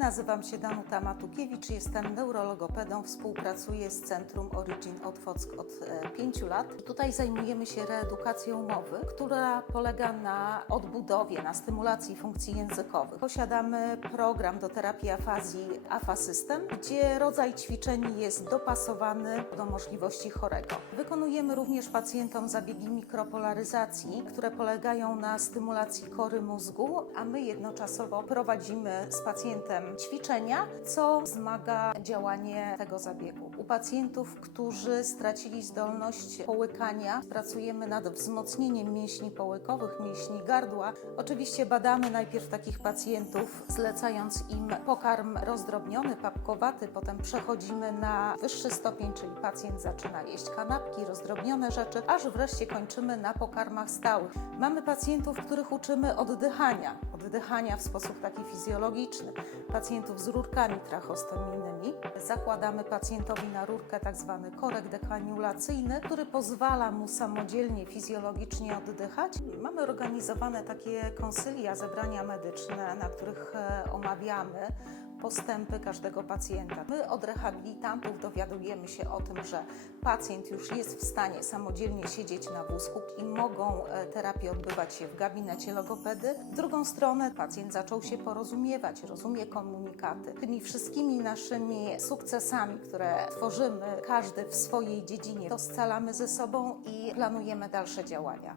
Nazywam się Danuta Matukiewicz, jestem neurologopedą, współpracuję z Centrum Origin Otwock od e, pięciu lat. Tutaj zajmujemy się reedukacją mowy, która polega na odbudowie, na stymulacji funkcji językowych. Posiadamy program do terapii afazji AFA System, gdzie rodzaj ćwiczeń jest dopasowany do możliwości chorego. Wykonujemy również pacjentom zabiegi mikropolaryzacji, które polegają na stymulacji kory mózgu, a my jednoczasowo prowadzimy z pacjentem ćwiczenia, co wzmaga działanie tego zabiegu. U pacjentów, którzy stracili zdolność połykania, pracujemy nad wzmocnieniem mięśni połykowych, mięśni gardła. Oczywiście badamy najpierw takich pacjentów, zlecając im pokarm rozdrobniony, papkowaty, potem przechodzimy na wyższy stopień, czyli pacjent zaczyna jeść kanapki, rozdrobnione rzeczy, aż wreszcie kończymy na pokarmach stałych. Mamy pacjentów, których uczymy oddychania, oddychania w sposób taki fizjologiczny, pacjentów z rurkami trachostomijnymi. Zakładamy pacjentowi na rurkę tak zwany korek dekaniulacyjny, który pozwala mu samodzielnie, fizjologicznie oddychać. Mamy organizowane takie konsylia, zebrania medyczne, na których e, omawiamy postępy każdego pacjenta. My od rehabilitantów dowiadujemy się o tym, że pacjent już jest w stanie samodzielnie siedzieć na wózku i mogą e, terapie odbywać się w gabinecie logopedy. W drugą stronę pacjent zaczął się porozumiewać, rozumie komunikaty. Tymi wszystkimi naszymi sukcesami, które tworzymy, każdy w swojej dziedzinie, to scalamy ze sobą i planujemy dalsze działania.